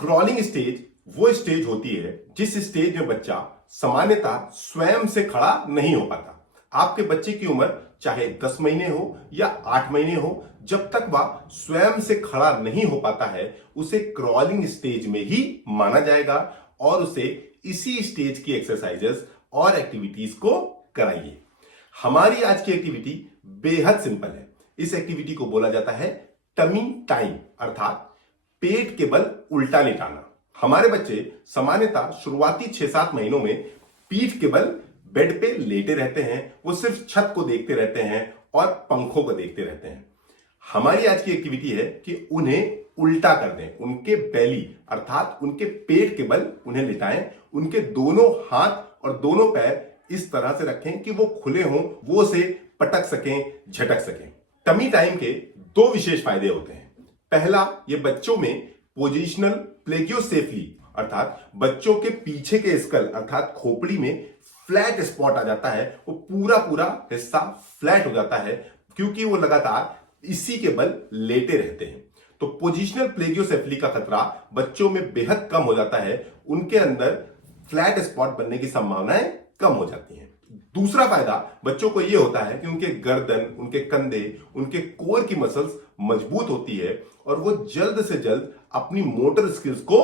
Crawling stage वो stage होती है जिस स्टेज में बच्चा सामान्यतः स्वयं से खड़ा नहीं हो पाता। आपके बच्चे की उम्र चाहे 10 महीने हो या 8 महीने हो, जब तक वह स्वयं से खड़ा नहीं हो पाता है उसे क्रॉलिंग स्टेज में ही माना जाएगा और उसे इसी स्टेज की एक्सरसाइजेस और एक्टिविटीज को कराइए। हमारी आज की एक्टिविटी बेहद सिंपल है। इस एक्टिविटी को बोला जाता है टमी टाइम, अर्थात पेट के बल उल्टा लेटाना। हमारे बच्चे सामान्यतः शुरुआती 6-7 महीनों में पीठ के बल बेड पे लेटे रहते हैं। वो सिर्फ छत को देखते रहते हैं और पंखों को देखते रहते हैं। हमारी आज की एक्टिविटी है कि उन्हें उल्टा कर दें। उनके बेली अर्थात उनके पेट के बल उन्हें लिटाएं। उनके दोनों हाथ और दोनों पैर इस तरह से रखें कि वो खुले हों, वो उसे पटक सकें, झटक सकें। टमी टाइम के 2 विशेष फायदे होते हैं। पहला, ये बच्चों में पोजिशनल प्लेगियोसेफली अर्थात बच्चों के पीछे के स्कल अर्थात खोपड़ी में फ्लैट स्पॉट आ जाता है। वो पूरा हिस्सा फ्लैट हो जाता है क्योंकि वो लगातार इसी के बल लेटे रहते हैं। तो पोजिशनल प्लेगियोसेफली का खतरा बच्चों में बेहद कम हो जाता है। उनके अंदर फ्लैट स्पॉट बनने की संभावनाएं कम हो जाती हैं। दूसरा फायदा बच्चों को यह होता है कि उनके गर्दन, उनके कंधे, उनके कोर की मसल्स मजबूत होती है और वो जल्द से जल्द अपनी मोटर स्किल्स को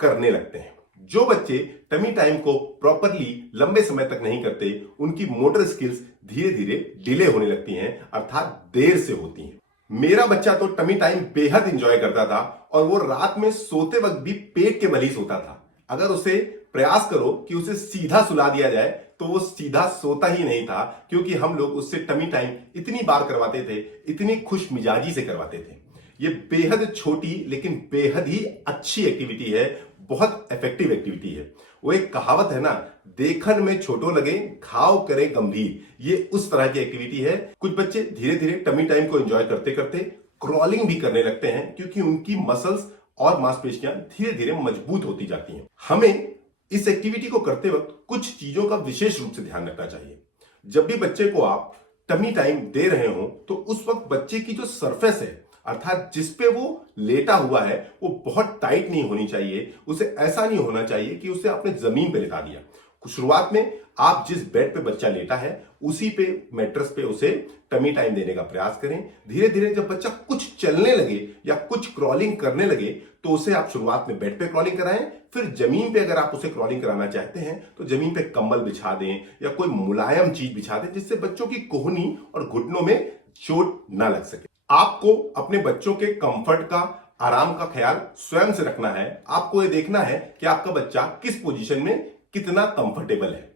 करने लगते हैं। जो बच्चे टमी टाइम को प्रॉपरली लंबे समय तक नहीं करते, उनकी मोटर स्किल्स धीरे धीरे डिले होने लगती हैं, अर्थात देर से होती हैं। मेरा बच्चा तो टमी टाइम बेहद इंजॉय करता था और वो रात में सोते वक्त भी पेट के बल ही सोता था। अगर उसे प्रयास करो कि उसे सीधा सुला दिया जाए तो वो सीधा सोता ही नहीं था, क्योंकि हम लोग उससे टमी टाइम इतनी बार करवाते थे, इतनी खुश मिजाजी से करवाते थे। ये बेहद छोटी लेकिन बेहद ही अच्छी एक्टिविटी है, बहुत इफेक्टिव एक्टिविटी है। वो एक कहावत है ना, देखन में छोटो लगे घाव करे गंभीर। ये उस तरह की एक्टिविटी है। कुछ बच्चे धीरे धीरे टमी टाइम को एंजॉय करते करते क्रॉलिंग भी करने लगते हैं, क्योंकि उनकी मसल्स और मांसपेशियां धीरे धीरे मजबूत होती जाती हैं। हमें इस एक्टिविटी को करते वक्त कुछ चीजों का विशेष रूप से ध्यान रखना चाहिए। जब भी बच्चे को आप टमी टाइम दे रहे हो तो उस वक्त बच्चे की जो सरफेस है अर्थात जिस पे वो लेटा हुआ है वो बहुत टाइट नहीं होनी चाहिए। उसे ऐसा नहीं होना चाहिए कि उसे आपने जमीन पे लेटा दिया। शुरुआत में आप जिस बेड पे बच्चा लेटा है उसी पे मैट्रेस पे उसे टमी टाइम देने का प्रयास करें। धीरे धीरे जब बच्चा कुछ चलने लगे या कुछ क्रॉलिंग करने लगे तो उसे आप शुरुआत में बेड पे क्रॉलिंग कराएं। फिर जमीन पे अगर आप उसे क्रॉलिंग कराना चाहते हैं तो जमीन पे कंबल बिछा दें या कोई मुलायम चीज बिछा दें, जिससे बच्चों की कोहनी और घुटनों में चोट ना लग सके। आपको अपने बच्चों के कंफर्ट का, आराम का ख्याल स्वयं से रखना है। आपको ये देखना है कि आपका बच्चा किस पोजीशन में कितना कंफर्टेबल है।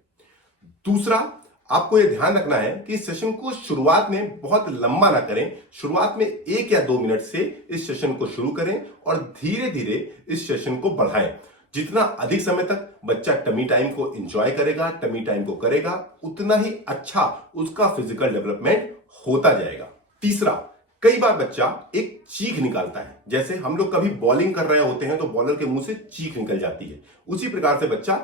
दूसरा, आपको यह ध्यान रखना है कि इस सेशन को शुरुआत में बहुत लंबा ना करें। शुरुआत में 1 या 2 मिनट से इस सेशन को शुरू करें और धीरे धीरे इस सेशन को बढ़ाएं। जितना अधिक समय तक बच्चा टमी टाइम को एंजॉय करेगा, टमी टाइम को करेगा, उतना ही अच्छा उसका फिजिकल डेवलपमेंट होता जाएगा। तीसरा, कई बार बच्चा एक चीख निकालता है। जैसे हम लोग कभी बॉलिंग कर रहे होते हैं तो बॉलर के मुंह से चीख निकल जाती है, उसी प्रकार से बच्चा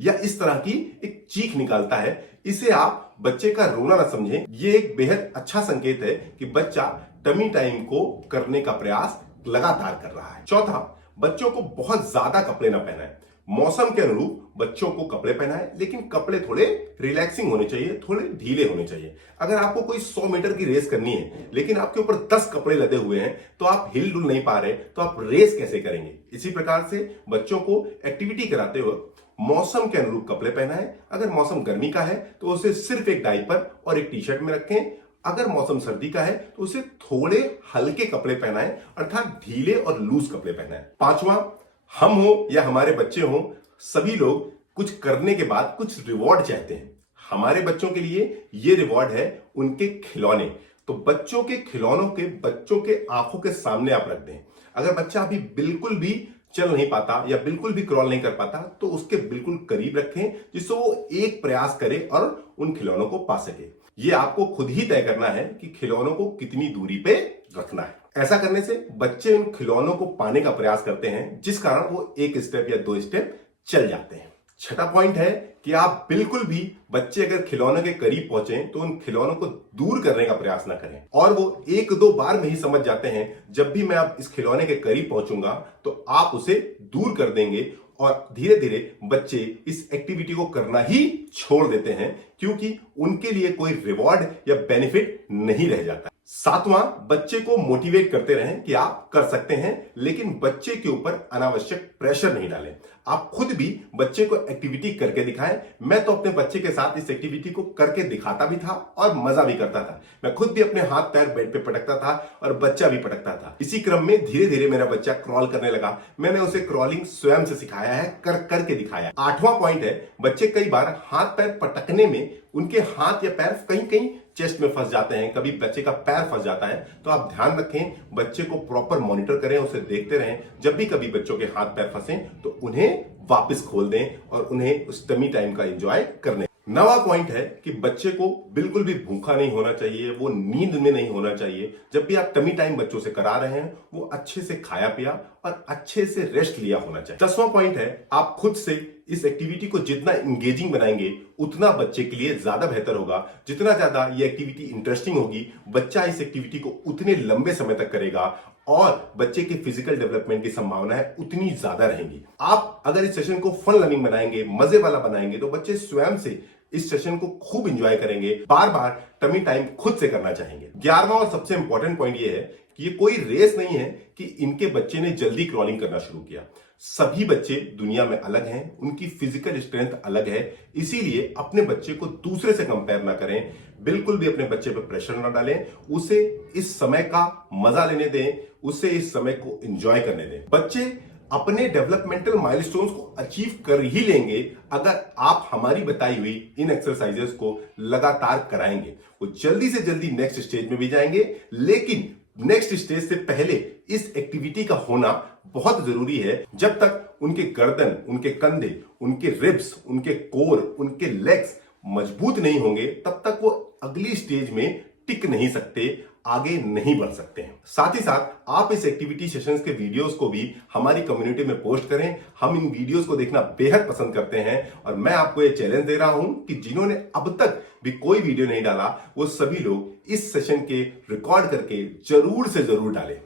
या इस तरह की एक चीख निकालता है। इसे आप बच्चे का रोना ना समझें। ये एक बेहद अच्छा संकेत है कि बच्चा टमी टाइम को करने का प्रयास लगातार कर रहा है। चौथा, बच्चों को बहुत ज्यादा कपड़े ना पहनाएं। मौसम के अनुरूप बच्चों को कपड़े पहनाएं, लेकिन कपड़े थोड़े रिलैक्सिंग होने चाहिए, थोड़े ढीले होने चाहिए। अगर आपको कोई 100 मीटर की रेस करनी है लेकिन आपके ऊपर 10 कपड़े लदे हुए हैं तो आप हिल डुल नहीं पा रहे, तो आप रेस कैसे करेंगे? इसी प्रकार से बच्चों को एक्टिविटी कराते वक्त मौसम के अनुरूप कपड़े पहनाएं। अगर मौसम गर्मी का है तो उसे सिर्फ एक डायपर और एक टी शर्ट में रखें। अगर मौसम सर्दी का है तो उसे थोड़े हल्के कपड़े पहनाएं, अर्थात ढीले और लूज कपड़े पहनाएं। पांचवा, हम हो या हमारे बच्चे हो, सभी लोग कुछ करने के बाद कुछ रिवॉर्ड चाहते हैं। हमारे बच्चों के लिए ये रिवॉर्ड है उनके खिलौने। तो बच्चों के खिलौनों के बच्चों के आंखों के सामने आप रख दें। अगर बच्चा अभी बिल्कुल भी चल नहीं पाता या बिल्कुल भी क्रॉल नहीं कर पाता तो उसके बिल्कुल करीब रखें, जिससे वो एक प्रयास करे और उन खिलौनों को पा सके। ये आपको खुद ही तय करना है कि खिलौनों को कितनी दूरी पे रखना है। ऐसा करने से बच्चे उन खिलौनों को पाने का प्रयास करते हैं, जिस कारण वो 1 स्टेप या 2 स्टेप चल जाते हैं। छठा पॉइंट है कि आप बिल्कुल भी बच्चे अगर खिलौनों के करीब पहुंचे तो उन खिलौनों को दूर करने का प्रयास ना करें, और वो एक दो बार में ही समझ जाते हैं जब भी मैं अब इस खिलौने के करीब पहुंचूंगा तो आप उसे दूर कर देंगे, और धीरे धीरे बच्चे इस एक्टिविटी को करना ही छोड़ देते हैं क्योंकि उनके लिए कोई रिवॉर्ड या बेनिफिट नहीं रह जाता। सातवां, बच्चे को मोटिवेट करते रहें कि आप कर सकते हैं, लेकिन बच्चे के ऊपर अनावश्यक प्रेशर नहीं डालें। आप खुद भी बच्चे को एक्टिविटी करके दिखाएं। मैं तो अपने बच्चे के साथ इस एक्टिविटी को करके दिखाता भी था और मजा भी करता था। मैं खुद भी अपने हाथ पैर बेड पे पटकता था और बच्चा भी पटकता था। इसी क्रम में धीरे धीरे मेरा बच्चा क्रॉल करने लगा। मैंने उसे क्रॉलिंग स्वयं से सिखाया है, करके दिखाया। आठवां पॉइंट है, बच्चे कई बार हाथ पैर पटकने में उनके हाथ या पैर कहीं कहीं चेस्ट में फंस जाते हैं, कभी बच्चे का पैर फंस जाता है। तो आप ध्यान रखें, बच्चे को प्रॉपर मॉनिटर करें, उसे देखते रहें। जब भी कभी बच्चों के हाथ पैर फंसे तो उन्हें वापस खोल दें और उन्हें उस टमी टाइम का एंजॉय करने। नवा पॉइंट है कि बच्चे को बिल्कुल भी भूखा नहीं होना चाहिए, वो नींद में नहीं होना चाहिए। जब भी आप टमी टाइम बच्चों से करा रहे हैं वो अच्छे से खाया पिया और अच्छे से रेस्ट लिया होना चाहिए। 10वां पॉइंट है, आप खुद से इस एक्टिविटी को जितना इंगेजिंग बनाएंगे उतना बच्चे के लिए ज्यादा बेहतर होगा। जितना ज्यादा ये एक्टिविटी इंटरेस्टिंग होगी, बच्चा इस एक्टिविटी को उतने लंबे समय तक करेगा और बच्चे के फिजिकल डेवलपमेंट की संभावनाएं उतनी ज्यादा रहेंगी। आप अगर इस सेशन को फन लर्निंग बनाएंगे, मजे वाला बनाएंगे, तो बच्चे स्वयं से इस सेशन को खूब एंजॉय करेंगे, बार बार टमी टाइम खुद से करना चाहेंगे। 11वां और सबसे इंपॉर्टेंट पॉइंट ये है कि ये कोई रेस नहीं है कि इनके बच्चे ने जल्दी क्रॉलिंग करना शुरू किया। सभी बच्चे दुनिया में अलग हैं, उनकी फिजिकल स्ट्रेंथ अलग है, इसीलिए अपने बच्चे को दूसरे से कंपेयर ना करें। बिल्कुल भी अपने बच्चे पर प्रेशर ना डालें, उसे इस समय का मजा लेने दें, उसे इस समय को एंजॉय करने दें। बच्चे अपने डेवलपमेंटल माइलस्टोन्स को अचीव कर ही लेंगे अगर आप हमारी बताई हुई इन एक्सरसाइजेस को लगातार कराएंगे। वो जल्दी से जल्दी नेक्स्ट स्टेज में भी जाएंगे, लेकिन नेक्स्ट स्टेज से पहले इस एक्टिविटी का होना बहुत जरूरी है। जब तक उनके गर्दन, उनके कंधे, उनके रिब्स, उनके कोर, उनके लेग्स मजबूत नहीं होंगे, तब तक वो अगली स्टेज में टिक नहीं सकते, आगे नहीं बढ़ सकते हैं। साथ ही साथ आप इस एक्टिविटी सेशंस के वीडियोस को भी हमारी कम्युनिटी में पोस्ट करें। हम इन वीडियोस को देखना बेहद पसंद करते हैं और मैं आपको ये चैलेंज दे रहा हूं कि जिन्होंने अब तक भी कोई वीडियो नहीं डाला, वो सभी लोग इस सेशन के रिकॉर्ड करके जरूर से जरूर डालें।